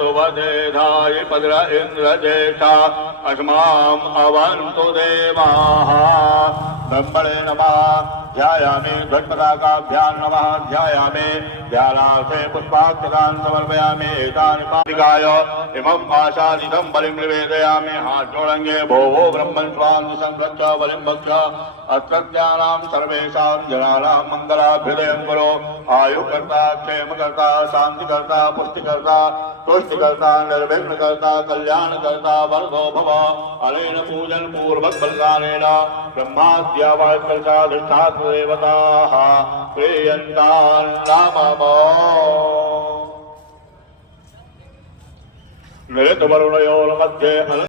सुवधेधाय पद्र इन्द्रजेषा अस्माम् अवन्तु देवाः। ब्रह्मणे नमः। ध्यायामि ध्वजपताकाभ्यां नमः। ध्यायामि ध्यानार्थे पुष्पाक्षतान् समर्पयामि। एतानि पादिकाय इमम् आशादितं बलिं निवेदयामि। हाथ जोड़ेंगे। भो ब्रह्मन् स्वां संरक्ष बलिं भक्ष अत्रत्यानां सर्वेषां जनानां मंगलाभ्युदयं करो। आयुकर्ता क्षेमकर्ता शांतिकर्ता पुष्टिकर्ता तुष्टिकर्ता निर्विघ्नकर्ता कल्याणकर्ता वरदो भव। अनेन पूजन पूर्वक बलिदानेन ब्रह्माद्या वाक्कर्षाधिष्ठात्रदेवताः प्रीयन्तां नमः। नृतवरुणयोर्मध्ये